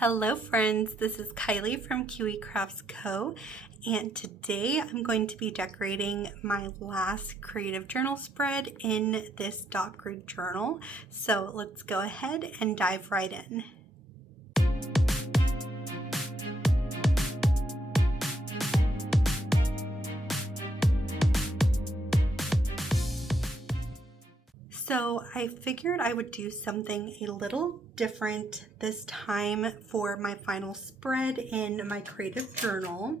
Hello friends, this is Kylie from Kiwi Crafts Co. And today I'm going to be decorating my last creative journal spread in this dot grid journal. So let's go ahead and dive right in. So I figured I would do something a little different this time for my final spread in my creative journal.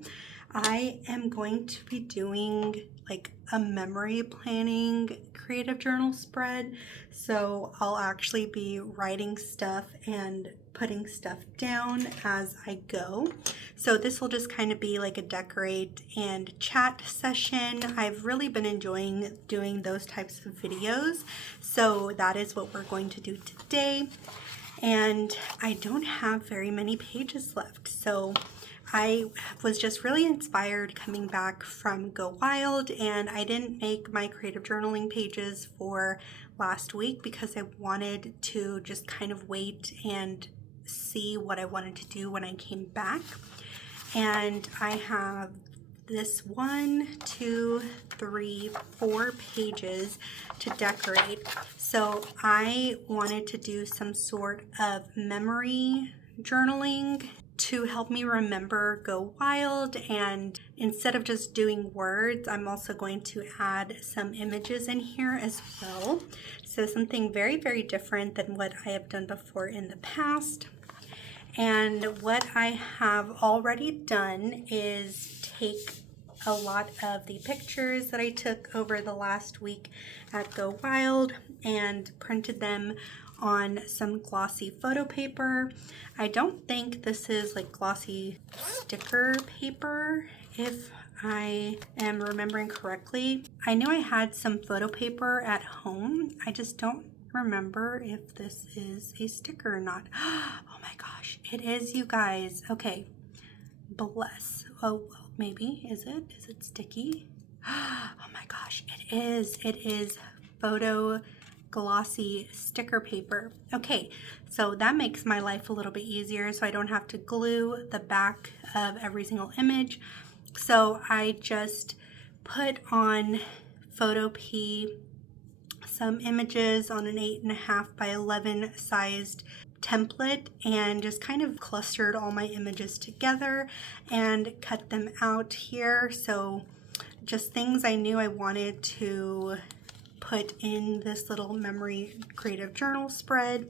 I am going to be doing like a memory planning creative journal spread. So I'll actually be writing stuff and putting stuff down as I go. So this will just kind of be like a decorate and chat session. I've really been enjoying doing those types of videos. So that is what we're going to do today. And I don't have very many pages left. So I was just really inspired coming back from Go Wild, and I didn't make my creative journaling pages for last week because I wanted to just kind of wait and see what I wanted to do when I came back. And I have this 1, 2, 3, 4 pages to decorate. So I wanted to do some sort of memory journaling to help me remember Go Wild, and instead of just doing words, I'm also going to add some images in here as well. So something very, very different than what I have done before in the past. And what I have already done is take a lot of the pictures that I took over the last week at Go Wild and printed them on some glossy photo paper. I don't think this is like glossy sticker paper, if I am remembering correctly. I know I had some photo paper at home. I just don't remember if this is a sticker or not. Oh my gosh, it is, you guys. Okay, bless. Oh, well, maybe. Is it? Is it sticky? Oh my gosh, it is. It is photo glossy sticker paper. Okay, so that makes my life a little bit easier, so I don't have to glue the back of every single image. So I just put on Photopea some images on an 8.5 by 11 sized template and just kind of clustered all my images together and cut them out here. So just things I knew I wanted to put in this little memory creative journal spread.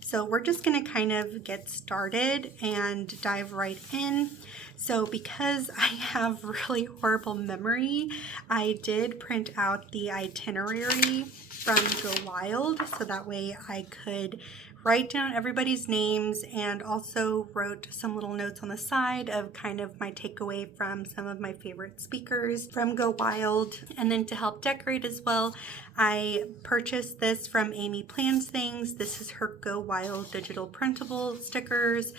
So we're just going to kind of get started and dive right in. So because I have really horrible memory, I did print out the itinerary from Go Wild so that way I could write down everybody's names, and also wrote some little notes on the side of kind of my takeaway from some of my favorite speakers from Go Wild. And then to help decorate as well, I purchased this from AmyPlansThings. This is her Go Wild digital printable stickers.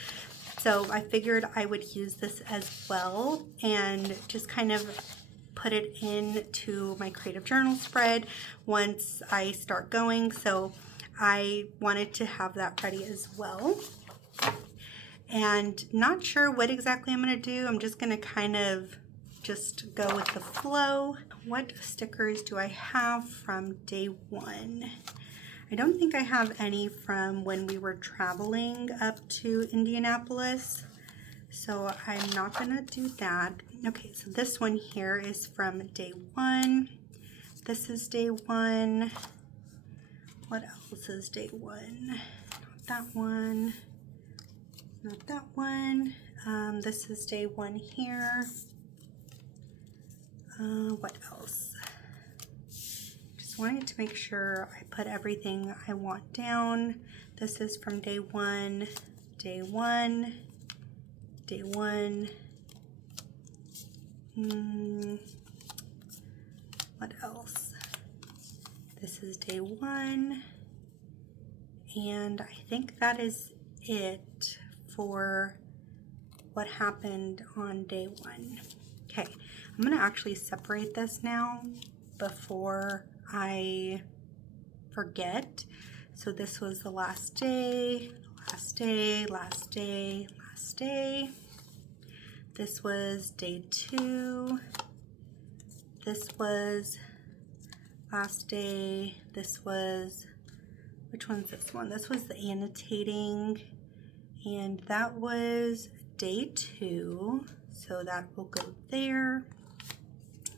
So I figured I would use this as well and just kind of put it into my creative journal spread once I start going. So I wanted to have that ready as well. And not sure what exactly I'm going to do. I'm just going to kind of just go with the flow. What stickers do I have from day one? I don't think I have any from when we were traveling up to Indianapolis, so I'm not going to do that. Okay, so this one here is from day one. This is day one. What else is day one? Not that one. Not that one. This is day one here. What else? Just wanted to make sure I put everything I want down. This is from day one, day one, day one. What else? This is day one, and I think that is it for what happened on day one. Okay, I'm gonna actually separate this now before I forget. So this was the last day, last day, last day, last day. This was day 2. This was last day. This was, which one's this one? This was the annotating, and that was day 2. So that will go there.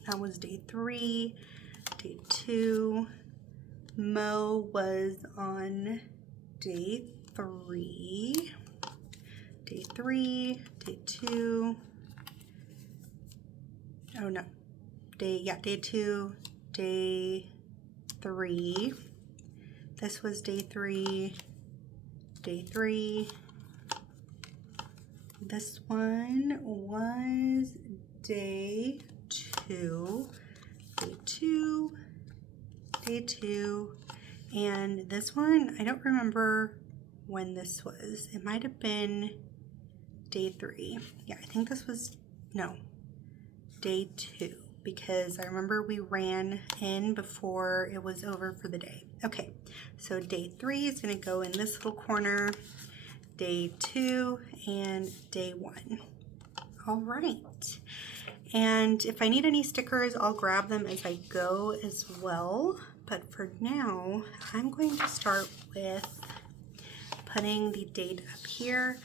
That was day 3, day 2. Mo was on day 3, day 3, day 2. Oh no, day 2, day 3. This was day 3, day 3. This one was day 2, day 2, day 2, and this one, I don't remember when this was. It might have been day 3. Yeah, I think this was, no, day 2, because I remember we ran in before it was over for the day. Okay, so day 3 is going to go in this little corner, day 2, and day 1. All right. And if I need any stickers, I'll grab them as I go as well. But for now, I'm going to start with putting the date up here.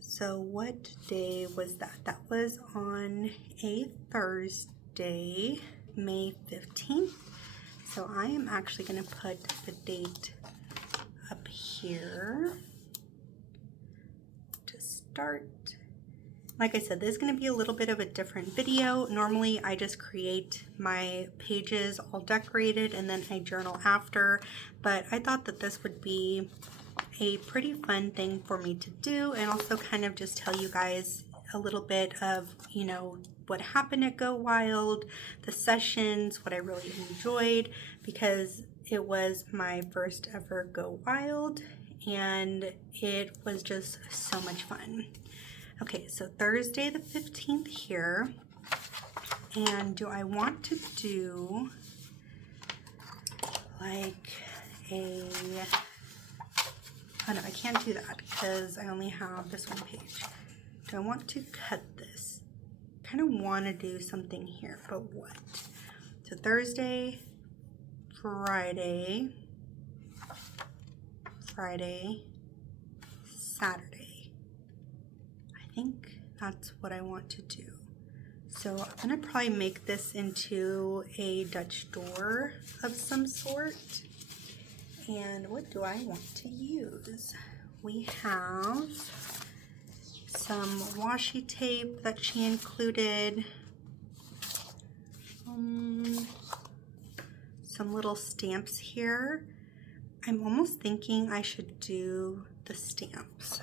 So what day was that? That was on a Thursday, May 15th. So I am actually going to put the date up here to start. Like I said, this is going to be a little bit of a different video. Normally, I just create my pages all decorated and then I journal after, but I thought that this would be a pretty fun thing for me to do, and also kind of just tell you guys a little bit of, you know, what happened at Go Wild, the sessions, what I really enjoyed, because it was my first ever Go Wild and it was just so much fun. Okay, so Thursday the 15th here, and do I want to do like a, oh no, I can't do that because I only have this one page. Do I want to cut this? Kind of want to do something here, but what? So Thursday, Friday, Saturday. I think that's what I want to do. So I'm gonna probably make this into a Dutch door of some sort. And what do I want to use? We have some washi tape that she included, some little stamps here. I'm almost thinking I should do the stamps,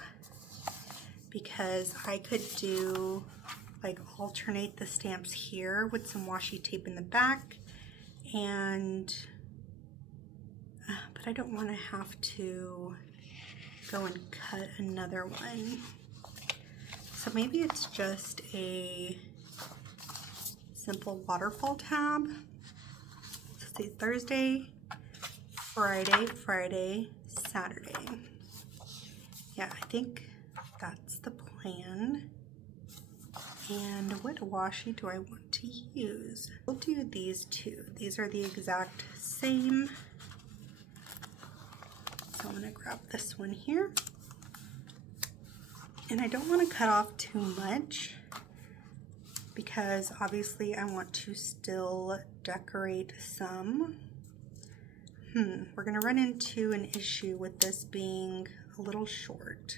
because I could do, like, alternate the stamps here with some washi tape in the back, and but I don't want to have to go and cut another one. So maybe it's just a simple waterfall tab. So say Thursday, Friday, Saturday. Yeah, I think that's the plan. And what washi do I want to use? We'll do these two. These are the exact same. So I'm gonna grab this one here. And I don't want to cut off too much because obviously I want to still decorate some. We're gonna run into an issue with this being a little short.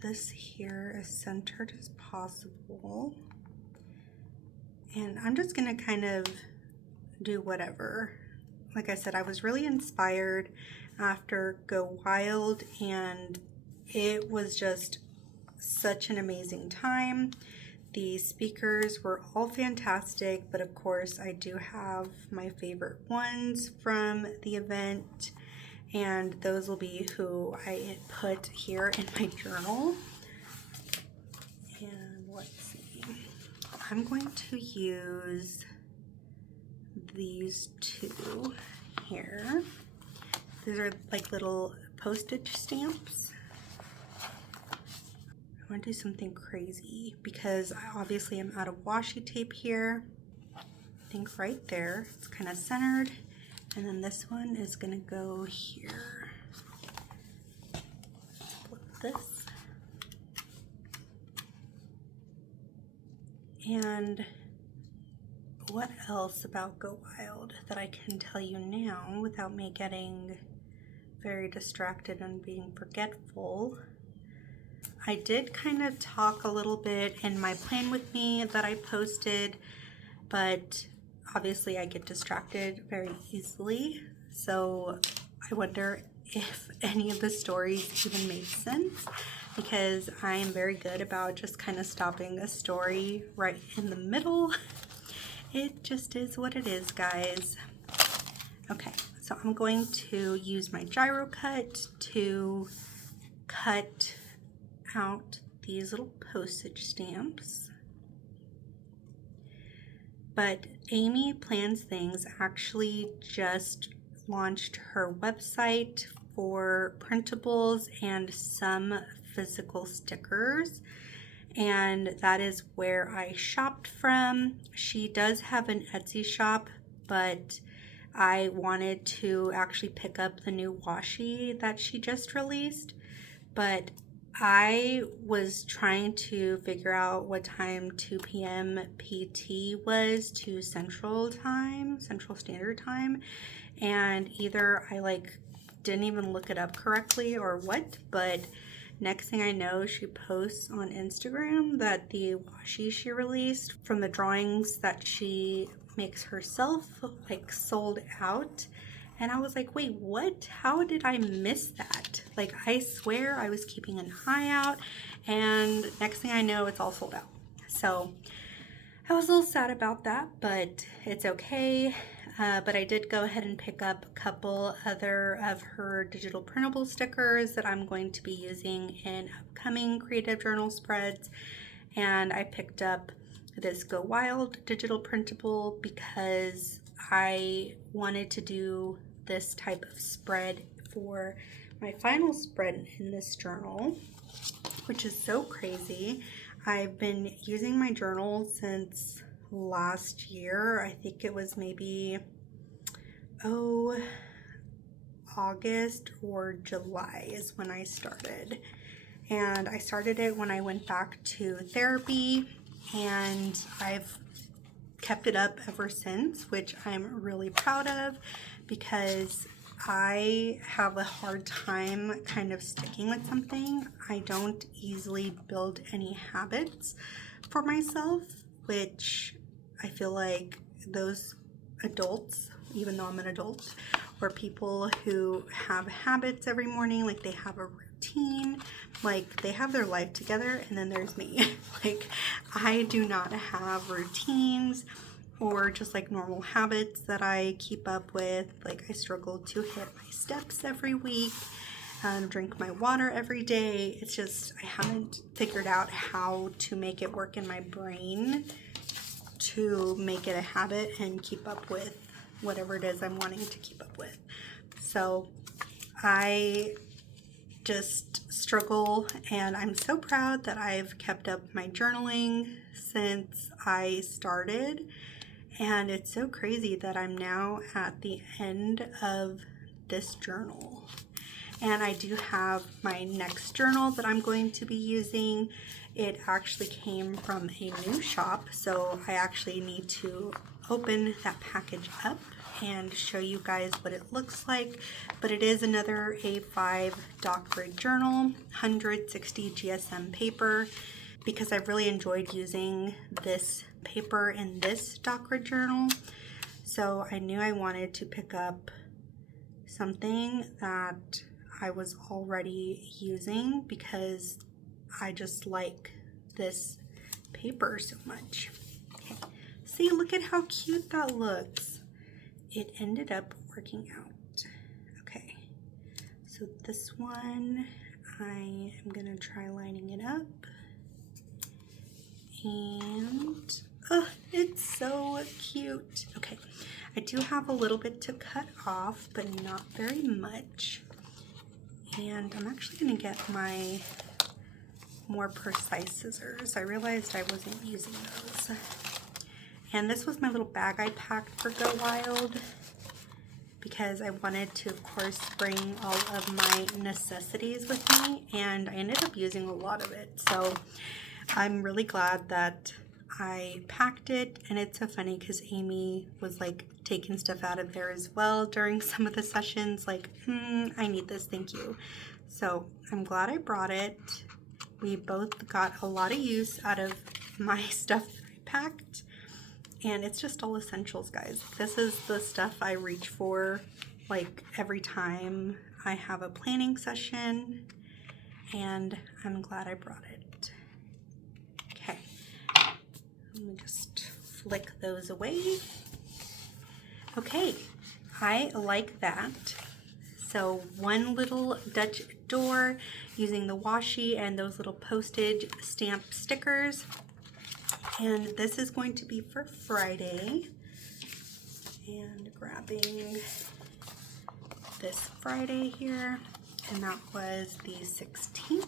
This here as centered as possible. And I'm just gonna kind of do whatever. Like I said, I was really inspired after Go Wild, and it was just such an amazing time. The speakers were all fantastic, but of course I do have my favorite ones from the event, and those will be who I put here in my journal. And let's see, I'm going to use these two here. These are like little postage stamps. I want to do something crazy because I obviously am out of washi tape here. I think right there, it's kind of centered. And then this one is gonna go here. Flip this. And what else about Go Wild that I can tell you now without me getting very distracted and being forgetful? I did kind of talk a little bit in my plan with me that I posted, but obviously I get distracted very easily. So I wonder if any of the stories even made sense, because I am very good about just kind of stopping a story right in the middle. It just is what it is, guys. Okay, so I'm going to use my gyro cut to cut out these little postage stamps. But AmyPlansThings actually just launched her website for printables and some physical stickers, and that is where I shopped from. She does have an Etsy shop, but I wanted to actually pick up the new washi that she just released, but I was trying to figure out what time 2 p.m. PT was to Central Standard Time, and either I didn't even look it up correctly or what, but next thing I know, she posts on Instagram that the washi she released from the drawings that she makes herself sold out. And I was like, wait, what? How did I miss that? I swear I was keeping an eye out, and next thing I know, it's all sold out. So I was a little sad about that, but it's okay. But I did go ahead and pick up a couple other of her digital printable stickers that I'm going to be using in upcoming creative journal spreads. And I picked up this Go Wild digital printable because I wanted to do this type of spread for my final spread in this journal, which is so crazy. I've been using my journal since last year. I think it was maybe August or July is when I started. And I started it when I went back to therapy, and I've kept it up ever since, which I'm really proud of, because I have a hard time kind of sticking with something. I don't easily build any habits for myself, which I feel like those adults, even though I'm an adult, or people who have habits every morning, they have a routine, they have their life together, and then there's me. I do not have routines or just normal habits that I keep up with. I struggle to hit my steps every week, drink my water every day. It's just, I haven't figured out how to make it work in my brain to make it a habit and keep up with whatever it is I'm wanting to keep up with. So I just struggle, and I'm so proud that I've kept up my journaling since I started. And it's so crazy that I'm now at the end of this journal. And I do have my next journal that I'm going to be using. It actually came from a new shop, so I actually need to open that package up and show you guys what it looks like. But it is another A5 doc grid journal, 160 GSM paper, because I've really enjoyed using this paper in this doc grid journal. So I knew I wanted to pick up something that I was already using because I just like this paper so much. Okay. See, look at how cute that looks. It ended up working out. Okay, so this one, I am gonna try lining it up. And, oh, it's so cute. Okay, I do have a little bit to cut off, but not very much. And I'm actually gonna get my more precise scissors. I realized I wasn't using those. And this was my little bag I packed for Go Wild because I wanted to, of course, bring all of my necessities with me, and I ended up using a lot of it. So I'm really glad that I packed it. And it's so funny because Amy was like taking stuff out of there as well during some of the sessions, like, I need this, thank you. So I'm glad I brought it. We both got a lot of use out of my stuff that I packed. And it's just all essentials, guys. This is the stuff I reach for like every time I have a planning session, and I'm glad I brought it. Okay, let me just flick those away. Okay, I like that. So one little Dutch door using the washi and those little postage stamp stickers. And this is going to be for Friday. And grabbing this Friday here, and that was the 16th.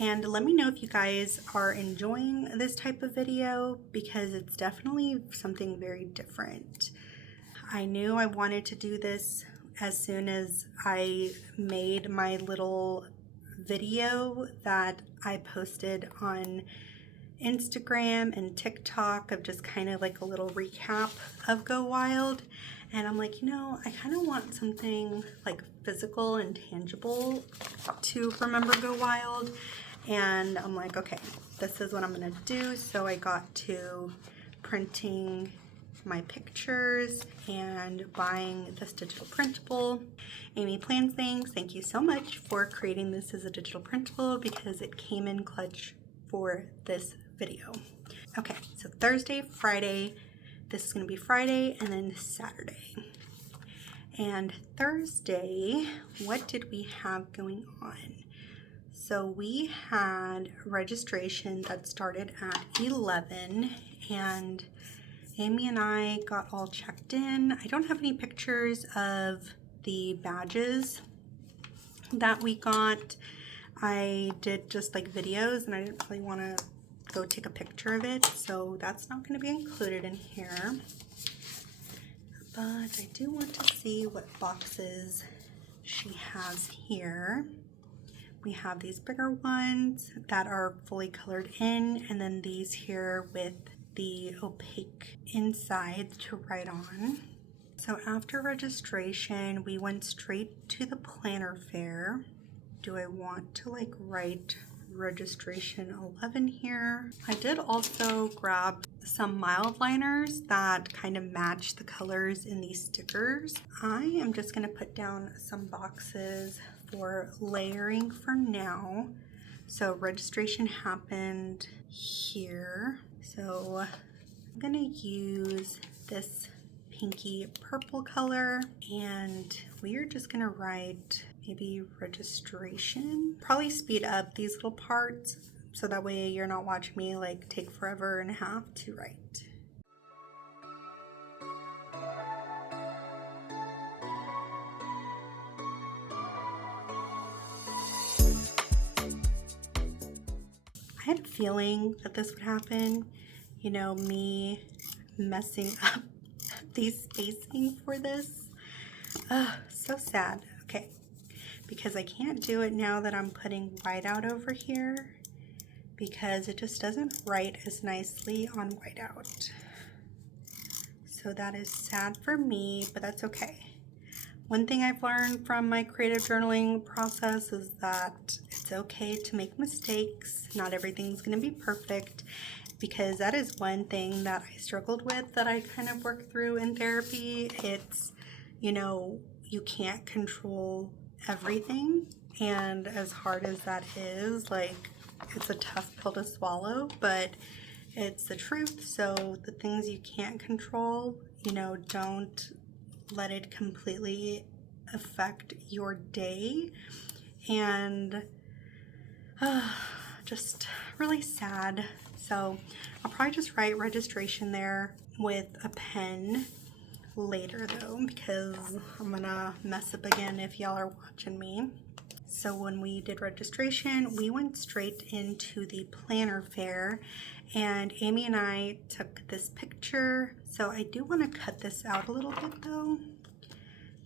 And let me know if you guys are enjoying this type of video, because it's definitely something very different. I knew I wanted to do this as soon as I made my little video that I posted on Instagram and TikTok of just kind of like a little recap of Go Wild. And I'm like, you know, I kind of want something like physical and tangible to remember Go Wild. And I'm like, okay, this is what I'm gonna do. So I got to printing my pictures and buying this digital printable. AmyPlansThings, thank you so much for creating this as a digital printable, because it came in clutch for this video. Okay, so Thursday, Friday, this is gonna be Friday, and then Saturday. And Thursday, what did we have going on? So we had registration that started at 11, and Amy and I got all checked in. I don't have any pictures of the badges that we got. I did just like videos, and I didn't really want to go take a picture of it, so that's not going to be included in here. But I do want to see what boxes she has here. We have these bigger ones that are fully colored in, and then these here with the opaque inside to write on. So after registration, we went straight to the planner fair. Do I want to like write registration 11 here? I did also grab some mild liners that kind of match the colors in these stickers. I am just gonna put down some boxes for layering for now. So registration happened here. So I'm gonna use this pinky purple color, and we are just gonna write maybe registration. Probably speed up these little parts so that way you're not watching me like take forever and a half to write. I had a feeling that this would happen. You know, me messing up the spacing for this. So sad. Okay, because I can't do it now that I'm putting whiteout over here, because it just doesn't write as nicely on whiteout. So that is sad for me, but that's okay. One thing I've learned from my creative journaling process is that it's okay to make mistakes. Not everything's going to be perfect, because that is one thing that I struggled with that I kind of worked through in therapy. It's, you know, you can't control everything, and as hard as that is, like, it's a tough pill to swallow, but it's the truth. So the things you can't control, you know, don't let it completely affect your day. And just really sad. So I'll probably just write registration there with a pen later though, because I'm gonna mess up again if y'all are watching me. So when we did registration, we went straight into the planner fair, and Amy and I took this picture. So I do want to cut this out a little bit though,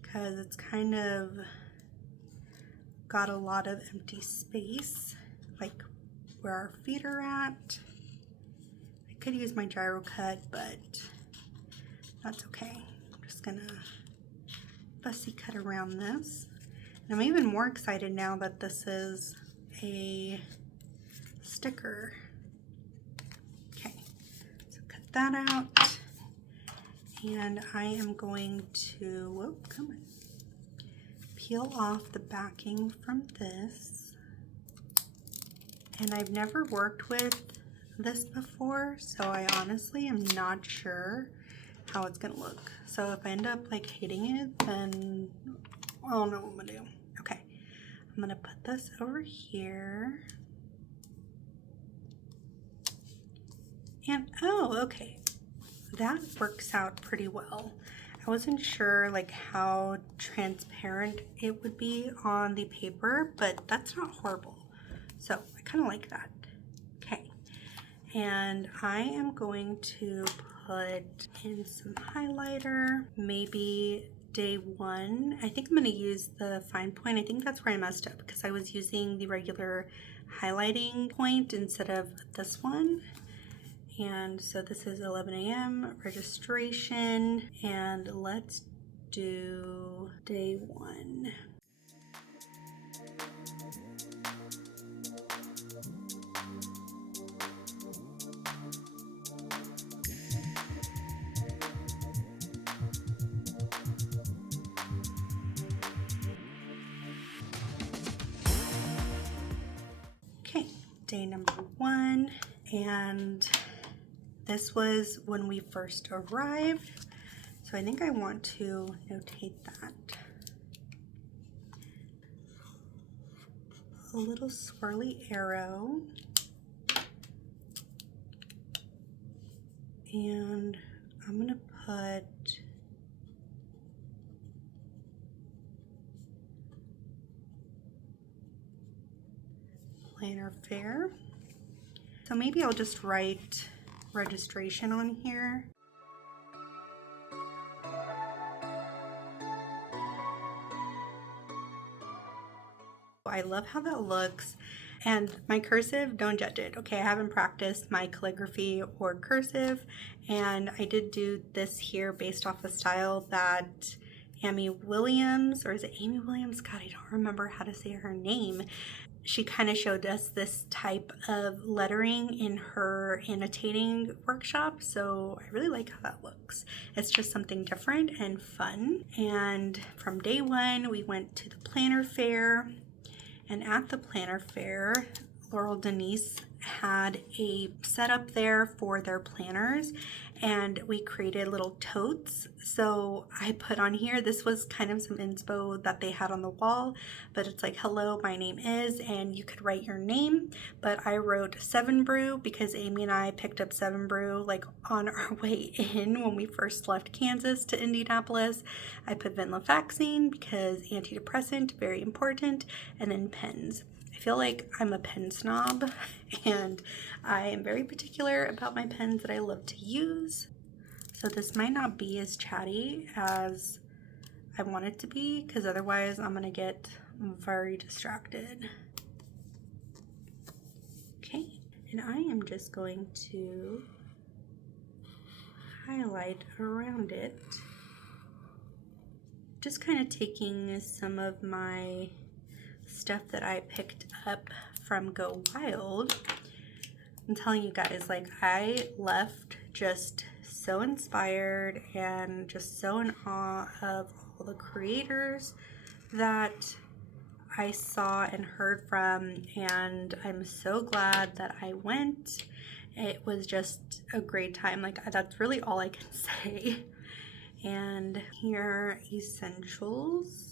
because it's kind of got a lot of empty space, like where our feet are at. I could use my gyro cut, but that's okay. I'm just gonna fussy cut around this. And I'm even more excited now that this is a sticker. Okay, so cut that out. And I am going to, whoop, come on, peel off the backing from this. And I've never worked with this before, so I honestly am not sure how it's gonna look. So if I end up like hating it, then I don't know what I'm gonna do. Okay, I'm gonna put this over here. And oh, okay, that works out pretty well. I wasn't sure like how transparent it would be on the paper, but that's not horrible. So I kind of like that. Okay, and I am going to put in some highlighter, maybe day one. I think I'm going to use the fine point. I think that's where I messed up, because I was using the regular highlighting point instead of this one. And so this is 11 a.m. registration, and let's do day one. Okay, day number one, and this was when we first arrived, so I think I want to notate that. A little swirly arrow, and I'm gonna put planner fair. So maybe I'll just write registration on here. I love how that looks. And my cursive, don't judge it, okay? I haven't practiced my calligraphy or cursive, and I did do this here based off a style that Amy Williams, or is it Amy Williams? God, I don't remember how to say her name. She kind of showed us this type of lettering in her annotating workshop, so I really like how that looks. It's just something different and fun. And from day one, we went to the planner fair, and at the planner fair, Laurel Denise had a setup there for their planners, and we created little totes. So I put on here, this was kind of some inspo that they had on the wall, but it's like, hello, my name is, and you could write your name. But I wrote 7 Brew because Amy and I picked up 7 Brew like on our way in when we first left Kansas to Indianapolis. I put venlafaxine because antidepressant, very important, and then pens. I feel like I'm a pen snob, and I am very particular about my pens that I love to use. So this might not be as chatty as I want it to be, because otherwise I'm gonna get very distracted. Okay, and I am just going to highlight around it, just kind of taking some of my stuff that I picked up from Go Wild. I'm telling you guys, like, I left just so inspired and just so in awe of all the creators that I saw and heard from, and I'm so glad that I went. It was just a great time. Like, that's really all I can say. And here are essentials.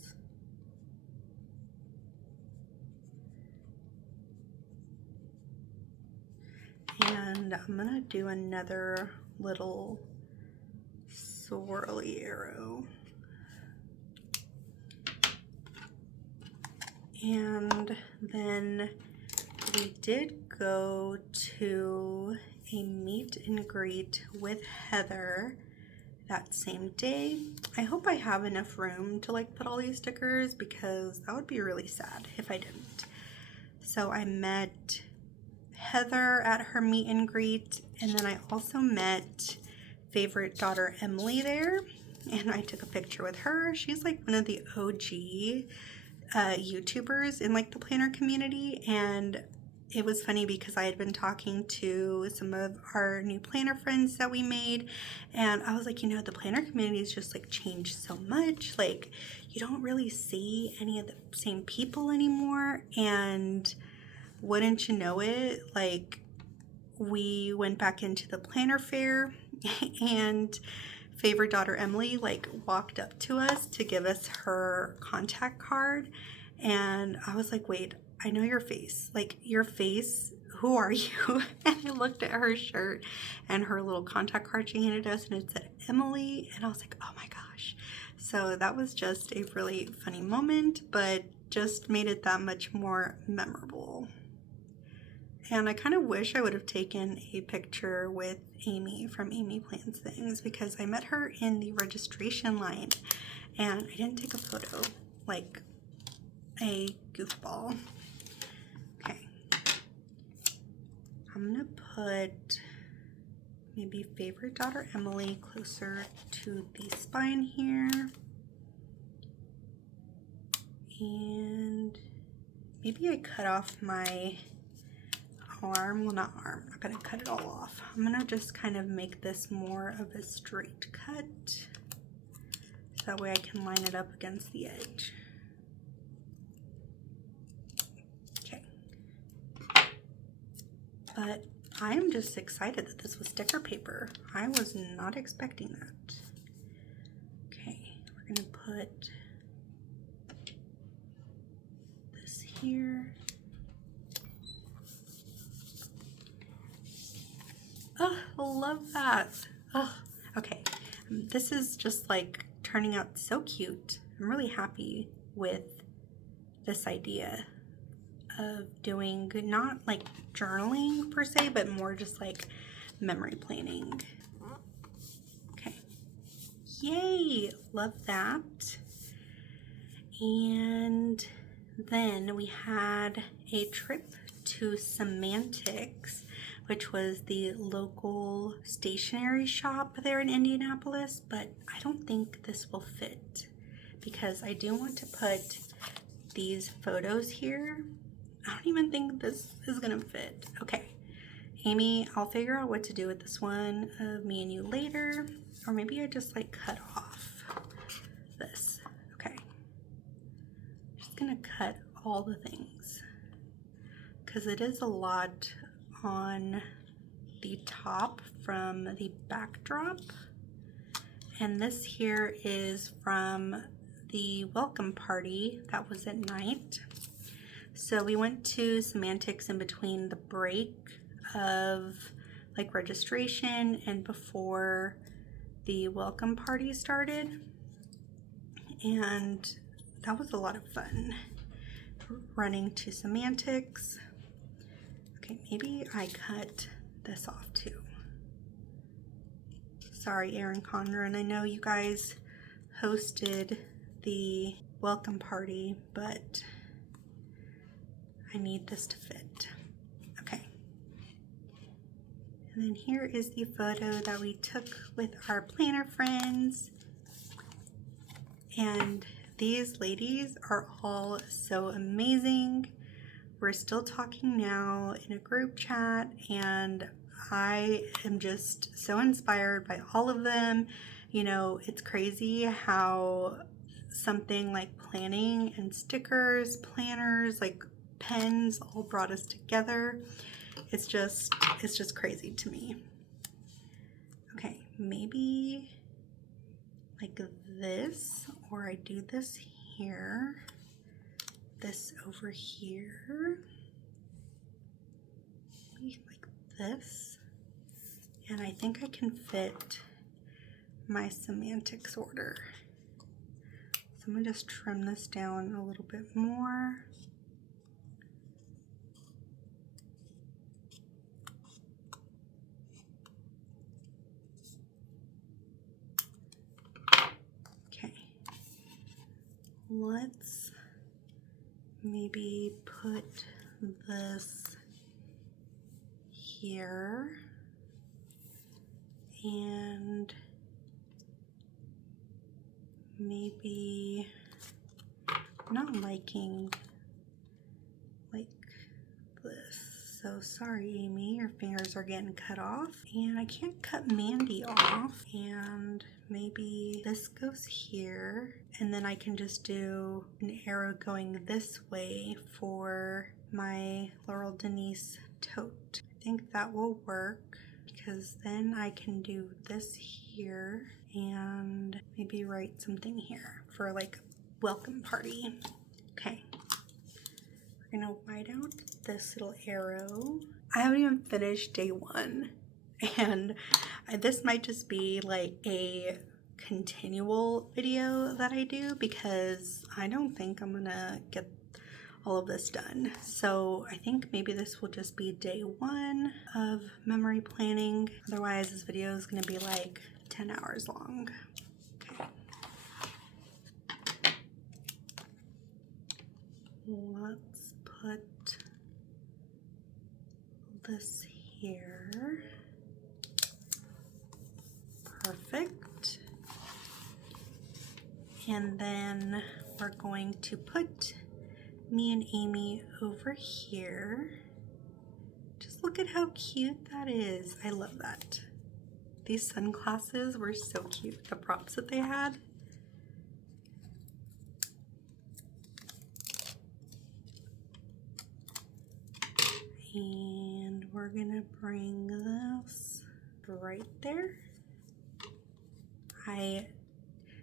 And I'm gonna do another little swirly arrow. And then we did go to a meet and greet with Heather that same day. I hope I have enough room to like put all these stickers, because that would be really sad if I didn't. So I met Heather at her meet and greet, and then I also met favorite daughter Emily there, and I took a picture with her. She's like one of the OG YouTubers in like the planner community, and it was funny because I had been talking to some of our new planner friends that we made, and I was like, you know, the planner community has just like changed so much. Like, you don't really see any of the same people anymore. And wouldn't you know it, like, we went back into the planner fair and favorite daughter Emily like walked up to us to give us her contact card, and I was like, wait, I know your face. Like, your face, who are you? And I looked at her shirt and her little contact card she handed us, and it said Emily, and I was like, oh my gosh. So that was just a really funny moment, but just made it that much more memorable. And I kind of wish I would have taken a picture with Amy from AmyPlansThings, because I met her in the registration line and I didn't take a photo, like a goofball. Okay, I'm gonna put maybe favorite daughter Emily closer to the spine here, and maybe I cut off my arm. Well, not arm, I'm not gonna cut it all off. I'm gonna just kind of make this more of a straight cut, so that way I can line it up against the edge. Okay, but I am just excited that this was sticker paper. I was not expecting that. Okay, we're gonna put this here. Oh, I love that. Oh, okay. This is just like turning out so cute. I'm really happy with this idea of doing not like journaling per se, but more just like memory planning. Okay. Yay, love that. And then we had a trip to Semantics, which was the local stationery shop there in Indianapolis, but I don't think this will fit because I do want to put these photos here. I don't even think this is gonna fit. Okay, Amy, I'll figure out what to do with this one of me and you later, or maybe I just like cut off this. Okay, just gonna cut all the things because it is a lot on the top from the backdrop, and this here is from the welcome party that was at night. So we went to Semantics in between the break of like registration and before the welcome party started, and that was a lot of fun running to Semantics. Okay, maybe I cut this off too. Sorry, Erin Conran, I know you guys hosted the welcome party, but I need this to fit. Okay. And then here is the photo that we took with our planner friends. And these ladies are all so amazing. We're still talking now in a group chat, and I am just so inspired by all of them. You know, it's crazy how something like planning and stickers, planners, like pens all brought us together. It's just crazy to me. Okay, maybe like this, or I do this here, this over here, maybe like this, and I think I can fit my Semantics order. So I'm gonna just trim this down a little bit more. let's maybe put this here and maybe I'm not liking like this. So sorry, Amy, your fingers are getting cut off. And I can't cut Mandy off. And maybe this goes here. And then I can just do an arrow going this way for my Laurel Denise tote. I think that will work because then I can do this here and maybe write something here for like welcome party. Okay. We're gonna white out this little arrow. I haven't even finished day one, and this might just be like a continual video that I do because I don't think I'm gonna get all of this done. So I think maybe this will just be day one of memory planning. Otherwise this video is gonna be like 10 hours long. Okay. Let's put this here. Perfect. And then we're going to put me and Amy over here. Just look at how cute that is. I love that. These sunglasses were so cute, the props that they had. And we're gonna bring this right there. I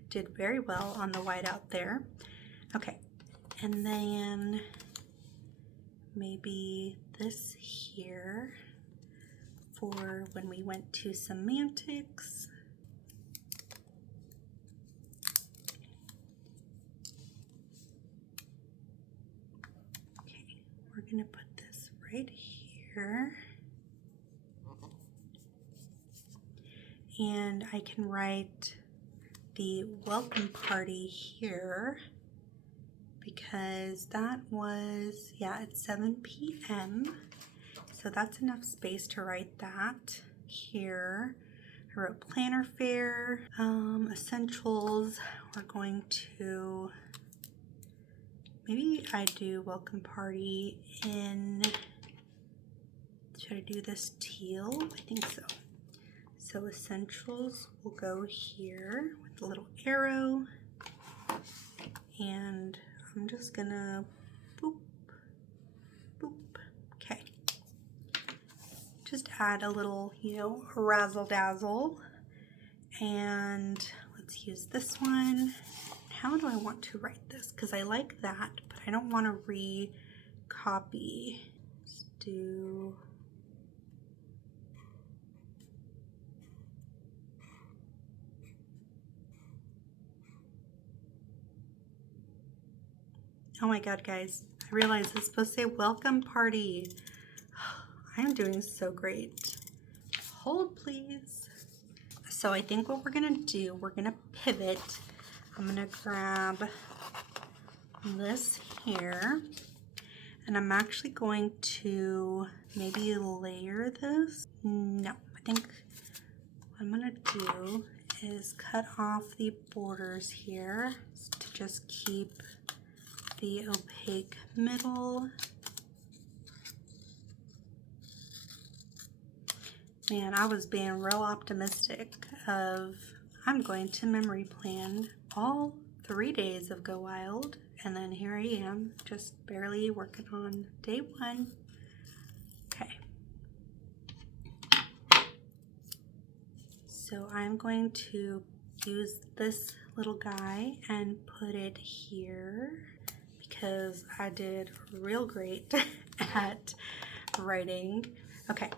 did very well on the whiteout there. Okay, and then maybe this here for when we went to semantics. Okay, we're gonna put this right here. And I can write the welcome party here because that was, yeah, it's 7 p.m. So that's enough space to write that here. I wrote planner fair, essentials. We're going to, maybe I do welcome party in, should I do this teal? I think so. So essentials will go here with a little arrow, and I'm just gonna boop, boop. Okay. Just add a little, you know, razzle dazzle. And let's use this one. How do I want to write this? Because I like that, but I don't want to re-copy. Let's do. Oh my god, guys, I realized it's supposed to say welcome party. I'm doing so great. Hold, please. So I think what we're gonna do, we're gonna pivot. I'm gonna grab this here, and I'm actually going to maybe layer this. No, I think what I'm gonna do is cut off the borders here to just keep the opaque middle. Man, I was being real optimistic of I'm going to memory plan all 3 days of Go Wild, and then here I am just barely working on day one. Okay. So I'm going to use this little guy and put it here, because I did real great at writing. Okay,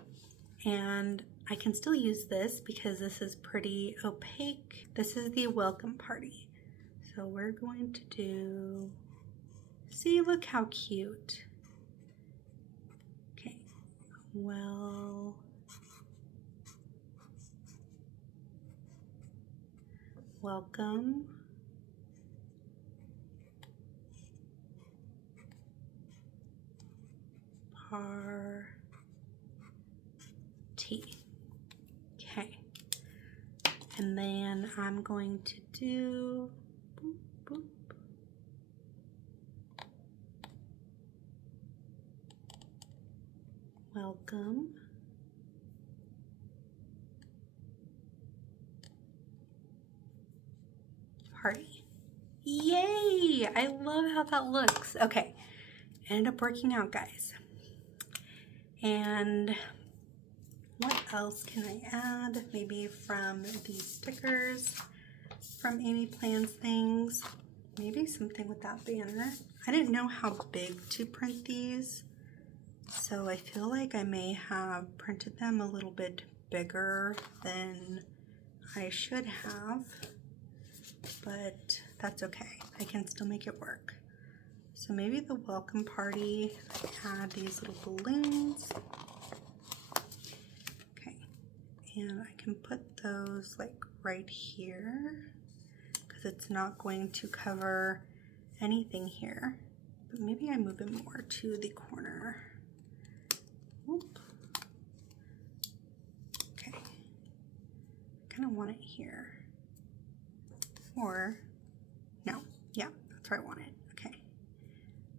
and I can still use this because this is pretty opaque. This is the welcome party. So we're going to do, see, look how cute. Okay, well, welcome Okay. And then I'm going to do boop, boop. Welcome. Party. Yay! I love how that looks. Okay. Ended up working out, guys. And what else can I add? Maybe from these stickers from AmyPlansThings. Maybe something with that banner. I didn't know how big to print these, so I feel like I may have printed them a little bit bigger than I should have, but that's okay. I can still make it work. So maybe the welcome party, add these little balloons. Okay, and I can put those like right here because it's not going to cover anything here. But maybe I move it more to the corner. Whoop. Okay, I kind of want it here. Or, no, yeah, that's where I want it. Okay,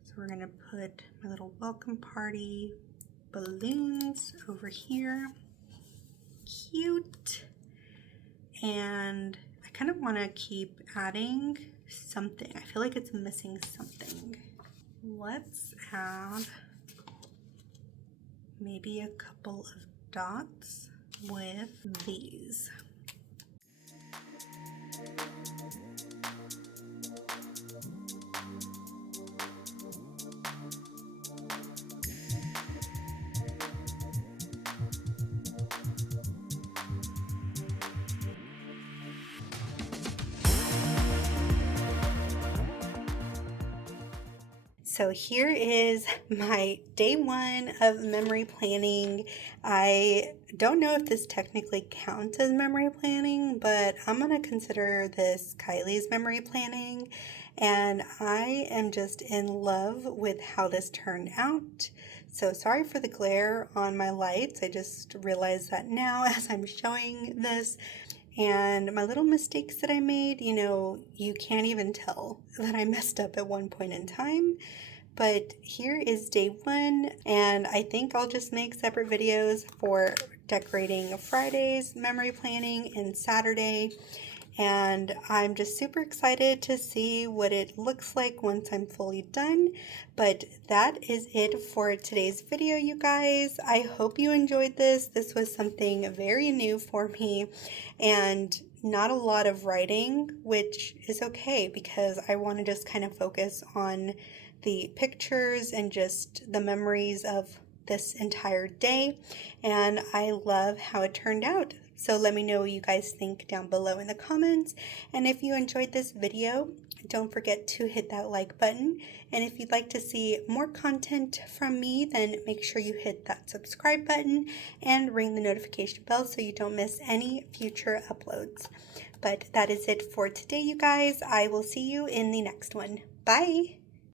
so we're gonna put my little welcome party balloons over here. Cute. And I kind of want to keep adding something. I feel like it's missing something. Let's add maybe a couple of dots with these. So here is my day one of memory planning. I don't know if this technically counts as memory planning, but I'm gonna consider this Kylie's memory planning. And I am just in love with how this turned out. So sorry for the glare on my lights. I just realized that now as I'm showing this. And my little mistakes that I made, you know, you can't even tell that I messed up at one point in time. But here is day one, and I think I'll just make separate videos for decorating Friday's memory planning and Saturday. And I'm just super excited to see what it looks like once I'm fully done. But that is it for today's video, you guys. I hope you enjoyed this. This was something very new for me and not a lot of writing, which is okay because I want to just kind of focus on the pictures and just the memories of this entire day. And I love how it turned out. So let me know what you guys think down below in the comments. And if you enjoyed this video, don't forget to hit that like button. And if you'd like to see more content from me, then make sure you hit that subscribe button and ring the notification bell so you don't miss any future uploads. But that is it for today, you guys. I will see you in the next one. Bye!